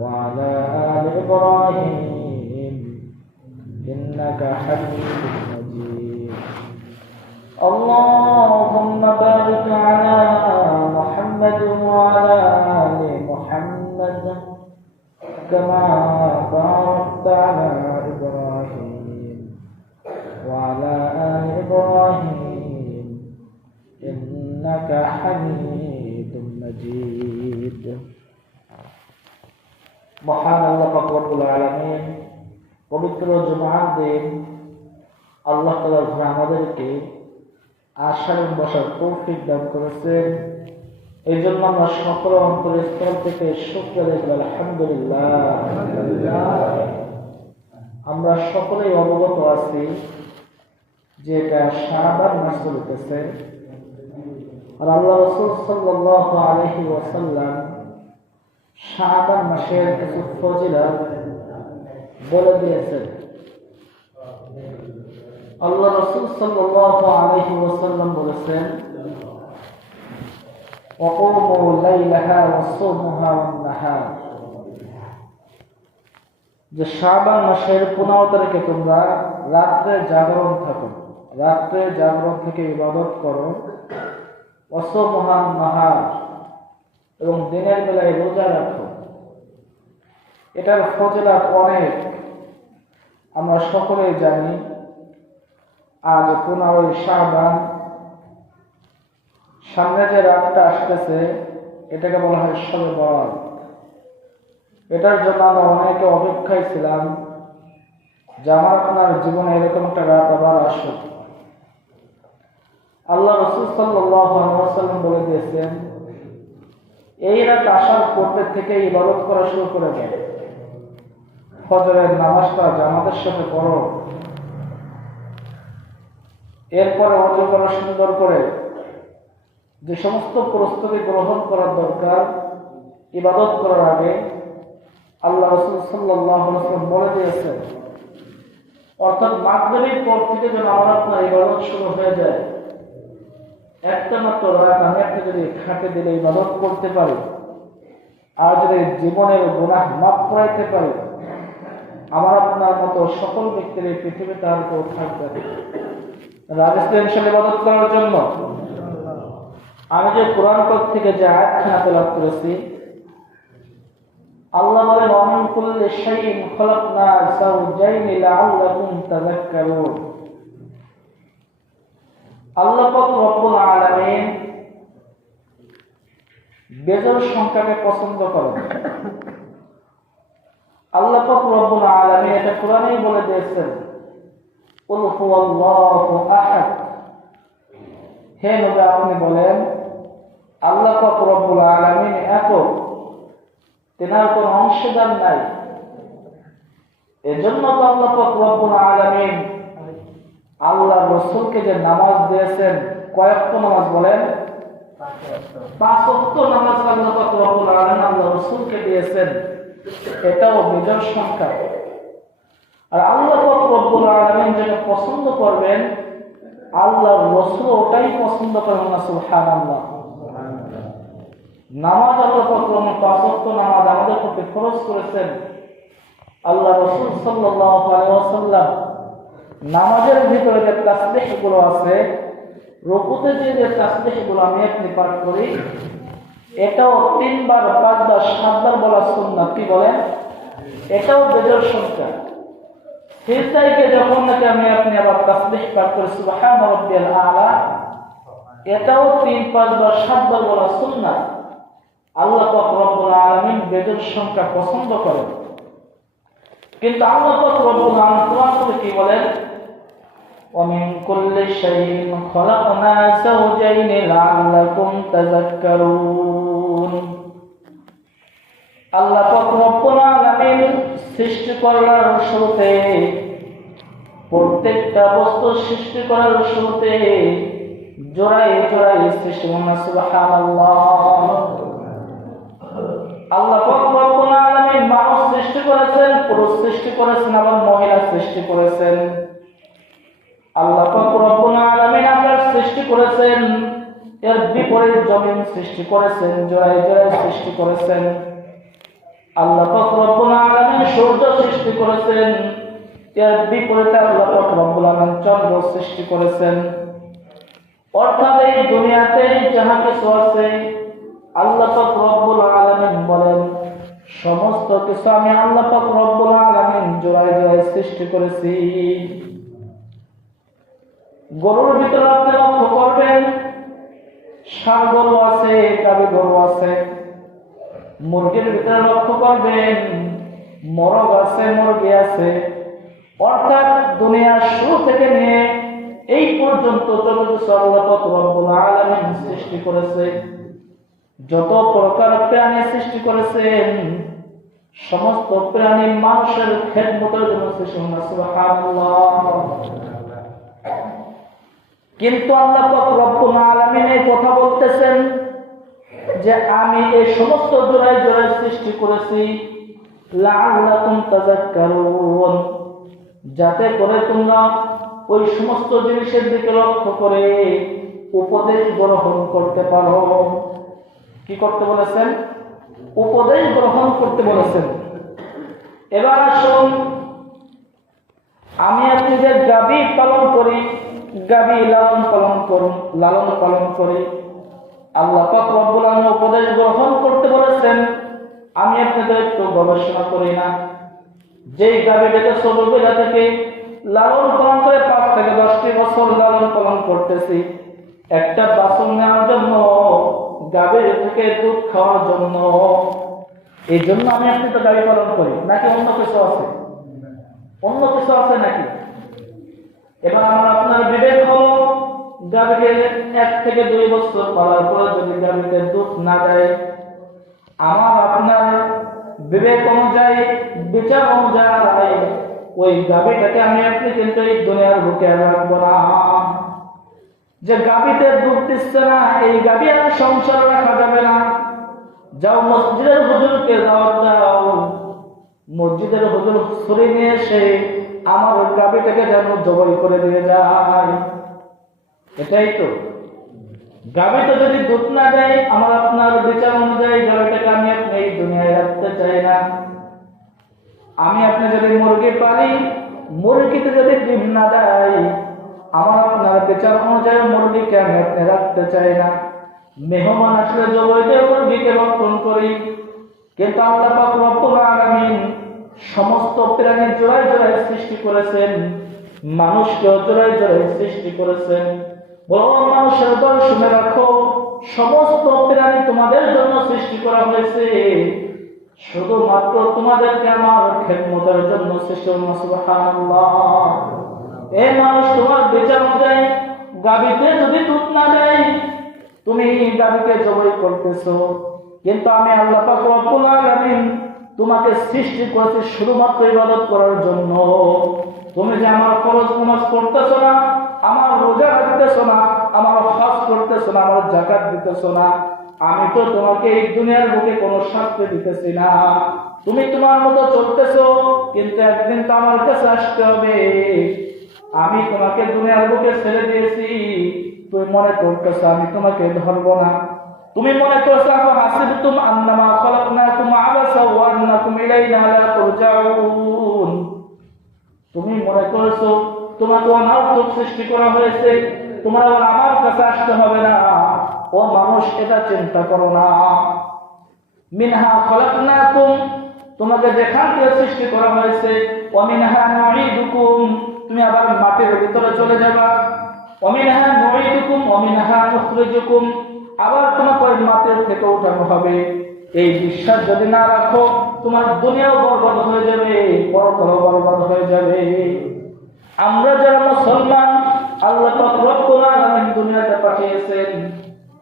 وعلى آل إبراهيم إنك حميد مجيد اللهم بارك على محمد وعلى آل محمد كما باركت على إبراهيم وعلى آل إبراهيم إنك حميد مجيد মহান আল্লাহ পাক রব্বুল আলামিন পবিত্র জুমার দিন আল্লাহ তাআলা আমাদেরকে আসার বসার তৌফিক দান করেছেন। এই জন্য আমরা সকল অন্তরের স্থল থেকে শুকরিয়া আদায় করি আলহামদুলিল্লাহ। আমরা সকলেই অবগত আছি যে এটা শাবান মাস চলতেছে, আর আল্লাহ রাসূল সাল্লাল্লাহু আলাইহি ওয়াসাল্লাম শাবান মাসের কিছু ফজিলত বলে দিয়েছেন। আল্লাহ রাসূল সাল্লাল্লাহু আলাইহি ওয়াসাল্লাম বলেছেন, ওয়াকুমু লাইলাহা ওয়াসুমুহা ওয়ান-নাহার, যে শাবান মাসের 15 তারিখে তোমরা রাত্রে জাগরণ থাকো, রাত্রে জাগরণ থেকে ইবাদত করো, ওয়াসুমুহা ওয়ান-নাহার, এবং দিনের বেলায় রোজা রাখো। এটার ফজিলত অনেক, আমরা সকলেই জানি। আজ 15 শাবান, সামনে যে রাতটা আসতেছে এটাকে বলা হয় শবে বরাত। এটার জন্য আমরা অনেকে অপেক্ষায় ছিলাম যে আমার আপনার জীবনে এরকম একটা রাত আবার আসুক। আল্লাহ রাসূল সাল্লাল্লাহু আলাইহি ওয়াসাল্লাম বলে দিয়েছেন, এই রাত আসার পূর্বে থেকে ইবাদত করা শুরু করে দাও। ফজরের নামাজটা জামাতের সাথে পড়ো, এরপরে ওযু করো সুন্দর করে, যে সমস্ত প্রস্তুতি গ্রহণ করার দরকার ইবাদত করার আগে আল্লাহ রাসূল সাল্লাল্লাহু আলাইহি ওয়াসাল্লাম বলে দিয়েছেন। অর্থাৎ মাগরিবের পর থেকে যেন আমার আপনার ইবাদত শুরু হয়ে যায়। একটা মাত্র রাত আমি আপনি যদি খাটে দিলে ইবাদত করতে পারি, আর যদি জীবনের গুনাহ মাফ করাইতে পারি, আমার আপনার মতো সকল ব্যক্তির এই পৃথিবীতে আর কেউ থাকবে না। রাজস্থান ইবাদত করার জন্য আমি যে কোরআন পাক থেকে যে আয়াতখানা তেলাওয়াত করেছি, আল্লাহ বলেন, ওয়া মিন কুল্লি শাইইন খালাকনা যাওজাইনি লাআল্লাকুম তাযাক্কারুন। আল্লাহ পাক রব্বুল আলামিন বেজোড় সংখ্যাকে পছন্দ করেন। আল্লাহ পাক রব্বুল আলামিন এটা কোরআনেই বলে দিয়েছেন, কুল হুয়াল্লাহু আহাদ। হে নবী আপনি বলেন, আল্লাহ পাক রব্বুল আলামিন একক, তেনার কোনো অংশীদার নাই। এজন্য তো আল্লাহ পাক রব্বুল আলামিন আল্লাহ রাসূলকে যে নামাজ দিয়েছেন, কয় ওয়াক্ত নামাজ বলেন? 5 ওয়াক্ত নামাজ আল্লাহ পাক রব্বুল আলামিন আল্লাহ রাসূলকে দিয়েছেন। এটাও বিজয় সংখ্যা। আর আল্লাহ পাক রব্বুল আলামিন যেটা পছন্দ করবেন, আল্লাহর রাসূল ওটাই পছন্দ করেন না। সুবহানাল্লাহ। নামাজ আল্লাহ পাক 5 ওয়াক্ত নামাজ আমাদের প্রতি ফরজ করেছেন। আল্লাহ রাসূল সাল্লাল্লাহু আলাইহি ওয়াসাল্লাম নামাজের ভিতরে যে তাসবিহগুলো আছে, রুকুতে যে তাসবিহগুলো আমি আপনি পাঠ করি, এটাও 3 বার 5 বার 7 বার বলা সুন্নাত। কি বলেন? এটাও বেজোড় সংখ্যা। সিজদায় যখন নাকি আমি আপনি আবার তাসবিহ পাঠ করি সুবহান রাব্বিয়াল আলা, এটাও 3, 5 বার 7 বার বলা সুন্নাত। আল্লাহ পাক রব্বুল আলামিন বেজোড় সংখ্যা পছন্দ করেন। কিন্তু আল্লাহ পাক রব্বুল আলামিন কোরআনে কি বলেন? ওয়া মিন কুল্লি শাইইন খালাকনা যাওজাইনি লাআল্লাকুম তাযাক্কারুন। আল্লাহ পাক রব্বুল আলামিন সৃষ্টি করার শুরুতে, প্রত্যেকটা বস্তু সৃষ্টি করার শুরুতে জোড়ায় জোড়ায় সৃষ্টি করেন। সুবহানাল্লাহ। আল্লাহ পাক রব্বুল আলামিন মানুষ সৃষ্টি করেছেন, পুরুষ সৃষ্টি করেছেন, আবার মহিলা সৃষ্টি করেছেন। আল্লাহ পাক রব্বুল আলামিন আকাশ সৃষ্টি করেছেন, এর বিপরীত জমিন সৃষ্টি করেছেন, জোড়ায় জোড়ায় সৃষ্টি করেছেন। আল্লাহ পাক রব্বুল আলামিন সূর্য সৃষ্টি করেছেন, এর বিপরীতে আল্লাহ পাক রব্বুল আলামিন চন্দ্র সৃষ্টি করেছেন। অর্থাৎ এই দুনিয়াতে যাহা কিছু আছে আল্লাহ পাক রব্বুল আলামিন বলেন সমস্ত কিছু আমি আল্লাহ পাক রব্বুল আলামিন জোড়ায় জোড়ায় সৃষ্টি করেছি। গরুর ভিতরে আপনি লক্ষ্য করবেন ষাঁড় গরু আছে, গাভী গরু আছে। মুরগির ভিতরে লক্ষ্য করবেন মোরগ আছে, মুরগি আছে। অর্থাৎ দুনিয়ার শুরু থেকে নিয়ে এই পর্যন্ত যত কিছু আল্লাহ পাক রব্বুল আলামিন সৃষ্টি করেছে, যত প্রকার প্রাণী সৃষ্টি করেছেন, সমস্ত প্রাণী মানুষের খেদমতের জন্য সৃষ্টি হয়েছে। সুবহানাল্লাহ। কিন্তু আল্লাহ পাক রব্বুল আলামিন এই কথা বলতেছেন যে আমি এই সমস্ত জোড়ায় জোড়ায় সৃষ্টি করেছি লাআল্লাকুম তাযাক্কারুন, যাতে করে তোমরা ওই সমস্ত জিনিসের দিকে লক্ষ্য করে উপদেশ গ্রহণ করতে পারো। কি করতে বলেছেন? উপদেশ গ্রহণ করতে বলেছেন। এবার আসুন, আমি আপনি যে গাভী পালন করি, গাভী লালন পালন করি, আল্লাহ পাক রব্বুল আলামিন উপদেশ গ্রহণ করতে বলেছেন। আমি আপনাদের একটু গবেষণা করি না, যেই গাভীটাকে ছোটবেলা থেকে লালন পালন করে 5 থেকে 10টি বছর লালন পালন করতেছি, একটা বাছুর নেওয়ার জন্য, গাভীর থেকে দুধ খাওয়ার জন্য, এই জন্য আমি আপনি তো গাভী পালন করি নাকি অন্য কিছু আছে? অন্য কিছু আছে নাকি? এবার আমার আপনার বিবেক হলো গাভীকে 1 থেকে 2 বছর পালার পরে যদি গাভীতে দুধ না দেয়, আমার আপনার বিবেক অনুযায়ী, বিচার অনুযায়ী ওই গাভীটাকে আমি আপনি কিন্তু এই দুনিয়ার বুকে রাখবো না। যে গাভীতে দুধ দিচ্ছে না, এই গাভী আর সংসার রাখা যাবে না। যাও মসজিদের হুজুরকে দাওয়াত দাও, মসজিদের হুজুর ছুরি নিয়ে এসে আমার ওই গাভীটাকে যেন জবাই করে দিয়ে যায়। এটাই তো। গাভীটা যদি দুধ না দেয়, আমার আপনার বিচার অনুযায়ী গাভীটাকে আমি আপনি এই দুনিয়ায় রাখতে চাই না। আমি আপনি যদি মুরগি পালি, মুরগিতে যদি ডিম না দেয়, আমার আপনার বিচার অনুযায়ী মুরগিকে আমি আপনি রাখতে চাই না। মেহমান আসলে জবাই দিয়ে মুরগিকে ভক্ষণ করি, কিন্তু আল্লাহ পাক রব্বুল আলামিন সমস্ত প্রাণী জোড়ায় জোড়ায় সৃষ্টি করেছেন, মানুষকেও জোড়ায় জোড়ায় সৃষ্টি করেছেন। বলো মানুষের দল শুনে রাখো, সমস্ত প্রাণী তোমাদের জন্য সৃষ্টি করা হয়েছে, শুধুমাত্র তোমাদেরকে আমার খেদমতের জন্য সৃষ্টি হয়েছে। সুবহানাল্লাহ। এই মানুষ তোমার বিচার অনুযায়ী গাভীতে যদি দুধ না দেয়, তুমি গাভীকে জবাই করতেছো, কিন্তু আমি আল্লাহ পাক রব্বুল আলামিন তোমাকে সৃষ্টি করেছি শুধুমাত্র ইবাদত করার জন্য। তুমি যে আমার ফরজ নামাজ পড়তেছো না, আমার রোজা রাখতেছো না, আমার হজ করতেছো না, আমার যাকাত দিতেছো না, আমি তো তোমাকে এই দুনিয়ার বুকে কোনো শাস্তি দিতেছি না। তুমি তোমার মতো চলতেছো, কিন্তু একদিন তো আমার কাছে আসতে হবে। আমি তোমাকে দুনিয়ার বুকে ছেড়ে দিয়েছি, তুমি মনে করতেছো আমি তোমাকে ধরবো না। তুমি মনে করছো হাসিবতুম আন্নামা খালাকনাকুম আবাসা ওয়া আন্নাকুম ইলাইনা লা তুরজাউন, তুমি মনে করছো তোমাকে অনর্থক সৃষ্টি করা হয়েছে, তোমার আমার কাছে আসতে হবে না। ও মানুষ, এটা চিন্তা করো না। মিনহা খালাকনাকুম, তোমাকে যেখান থেকে সৃষ্টি করা হয়েছে, ওয়া মিনহা নুঈদুকুম, তুমি আবার মাটির ভিতরে চলে যাবা। ওয়া মিনহা নুঈদুকুম ওয়া মিনহা নুখরিজুকুম, আবার তোমাকে ওই মাটির থেকে উঠানো হবে। এই বিশ্বাস যদি না রাখো, তোমার দুনিয়াও বরবাদ হয়ে যাবে, পরকালও বরবাদ হয়ে যাবে। আমরা যারা মুসলমান, আল্লাহ পাক রব্বুল আলামিন দুনিয়াতে পাঠিয়েছেন,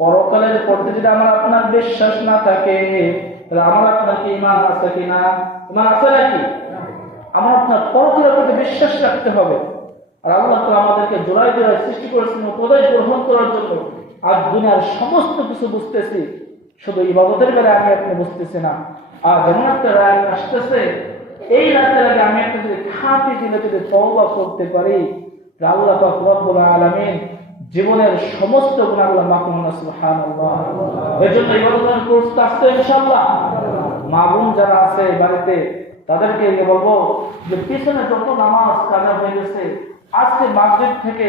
পরকালের প্রতি যদি আমার আপনার বিশ্বাস না থাকে, তাহলে আমার আপনার কি ঈমান আছে কিনা? ঈমান আছে নাকি? আমার আপনার পরকালের প্রতি বিশ্বাস রাখতে হবে। আর আল্লাহ তাআলা আমাদেরকে জোড়ায় জোড়ায় সৃষ্টি করেছেন উপদেশ গ্রহণ করার জন্য। আর দুনিয়ার সমস্ত কিছু বুঝতেছি, শুধু ইবাদতের বেলা আমি আপনি বুঝতেছি না। আর জান্নাতের রাত আসতেছে, এই রাতের আগে আমি আপনি যদি খাঁটি দিলে যদি তওবা করতে পারি, আল্লাহ পাক রব্বুল আলামিন জীবনের সমস্ত গুনাহগুলো মাফ করুন। সুবহানাল্লাহ। এজন্য ইবাদতের কোর্স আসছে ইনশাআল্লাহ। মা বোন যারা আছে বাড়িতে তাদেরকে বলবো যে পিছনে যত নামাজ কাজা হয়ে গেছে, আজকে মাগরিব থেকে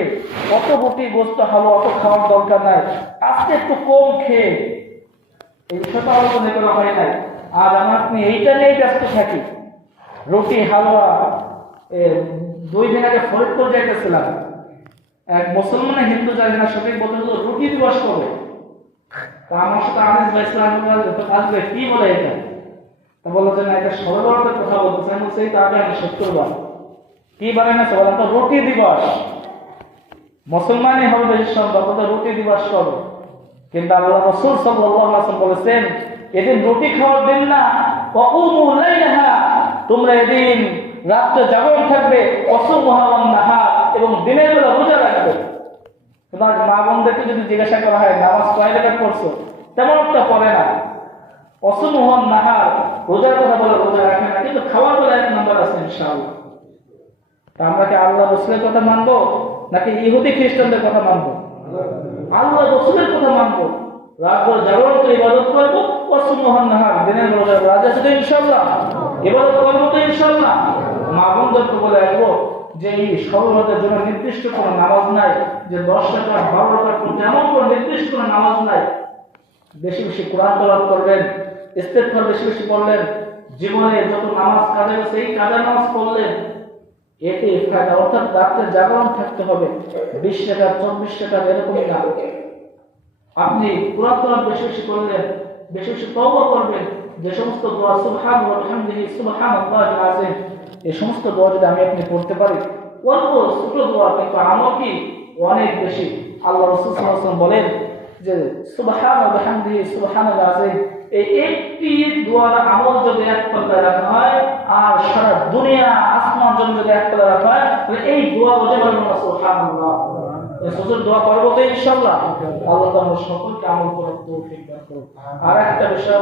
অত রুটি গোস্ত হালুয়া অত খাওয়ার দরকার নাই, আজকে একটু কম খেয়ে এই বিষয়টা আলোচনা করা হয় নাই। আর আমরা আপনি এইটা নিয়েই ব্যস্ত থাকি। রুটি হালুয়া 2 দিন আগে ফরিদপুর যাইতেছিলাম, এক মুসলমান হিন্দু জানি না সঠিক বলতে রুটি দিবস কবে, তা আমার সাথে আনিস ভাই ইসলাম আসবে কি বলে এটা, তা বললো যে না এটা সরবরাহের কথা বলতেছে। আমি বলছি তা আগে আমি শুক্রবার কি বলেন না বলেন তো রুটি দিবস, মুসলমানই হবে বেশি সম্ভব রুটি দিবস কবে। কিন্তু আল্লাহ রাসূল সাল্লাল্লাহু আলাইহি ওয়াসাল্লাম বলেছেন এদিন রুটি খাওয়ার দিন না, ওয়াকুমু লাইলাহা, তোমরা এদিন রাত্রে জাগরণ থাকবে, ওয়াসুমুহা ওয়ান নাহার, এবং দিনের বেলা রোজা রাখবে। তোমার মা বোনদেরকে যদি জিজ্ঞাসা করা হয় নামাজ কয় রাকাত পড়ছো, তেমন একটা পড়ে না। ওয়াসুমুহা ওয়ান নাহার, রোজার কথা বলে রোজা রাখে না, কিন্তু খাওয়ার বেলা 1 নম্বর আছে ইনশাআল্লাহ। তা আমরা কি আল্লাহ রাসূলের কথা মানবো নাকি ইহুদি খ্রিস্টানদের কথা মানবো? আল্লাহ রাসূলের কথা মানবো। রাত ভর জাগরণ করে ইবাদত করবো, ওয়াসুমুহা ওয়ান নাহার, দিনের রোজা রাজা আছে ইনশাআল্লাহ, ইবাদত করবো তো ইনশাআল্লাহ। মা বোনদেরকে বলে আসবো যে এই সর্বদের জন্য নির্দিষ্ট কোনো নামাজ নাই, যে 10 টাকা 12 টাকা এমন কোনো নির্দিষ্ট কোনো নামাজ নাই। বেশি বেশি কোরআন তেলাওয়াত করবেন, ইস্তেগফার বেশি বেশি পড়লেন, জীবনে যত নামাজ কাজে সেই কাজা নামাজ পড়লেন, এতে ফায়দা। অর্থাৎ রাত্রে জাগরণ থাকতে হবে, 20 টাকা 24 টাকা এরকমই না। আপনি কোরআন তেলাওয়াত বেশি বেশি করলেন, বেশি বেশি তওবা করবেন। যে সমস্ত দোয়া সুবহানাল্লাহি ওয়া বিহামদিহি সুবহানাল্লাহিল আযীম, এই সমস্ত দোয়া যদি আমি আপনি পড়তে পারি, অল্প ছোট দোয়া কিন্তু আমল কি অনেক বেশি। আল্লাহ রাসূল সাল্লাল্লাহু আলাইহি ওয়াসাল্লাম বলেন যে সুবহানাল্লাহি ওয়া বিহামদিহি সুবহানাল আযীম, এই একটি দোয়ার আমল যদি এক পাল্লায় রাখা হয় আর সারা দুনিয়া আসমান জমিন যদি এক পাল্লায় রাখা হয়, তাহলে এই দোয়া বলতে পারবো না সুবহানাল্লাহ। এই সুযোগ দোয়া করবো তো ইনশাআল্লাহ। আল্লাহ তাআলা সকলকে আমল করার তৌফিক দান করুন। আরেকটা বিষয়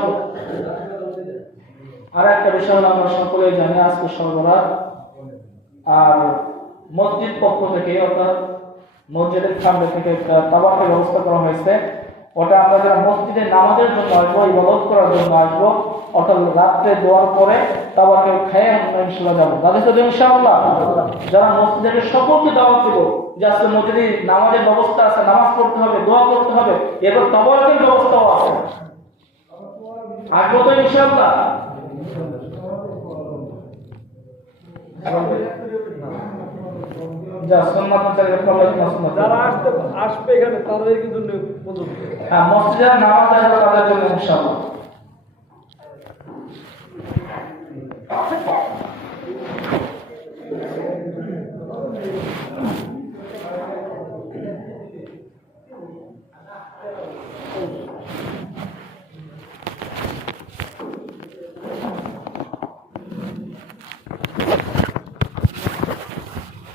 হলো আমরা সকলেই জানি আজকে সর্বরাত আর মসজিদ পক্ষ থেকে অর্থাৎ মসজিদের সামনে থেকে একটা তাওয়াফের ব্যবস্থা করা হয়েছে। ওটা আমরা যারা মসজিদে নামাজের জন্য আসবো, ইবাদত করার জন্য আসবো, অর্থাৎ রাত্রে দোয়ার পরে তাওয়াফে খেয়ে আমরা ইনশাআল্লাহ যাবো। তাদের তো ইনশাআল্লাহ যারা মসজিদে সকলকে দাওয়াত দেব যে আজকে মসজিদে নামাজের ব্যবস্থা আছে, নামাজ পড়তে হবে, দোয়া করতে হবে, এবার তাওয়াফের ব্যবস্থাও আছে, আসবো তো ইনশাআল্লাহ। যা সুন্নাত থেকে ফলো সুন্নাত যারা আসবে এখানে তাদের জন্য মসজিদে নামাজ আছে তাদের জন্য ইনশাআল্লাহ।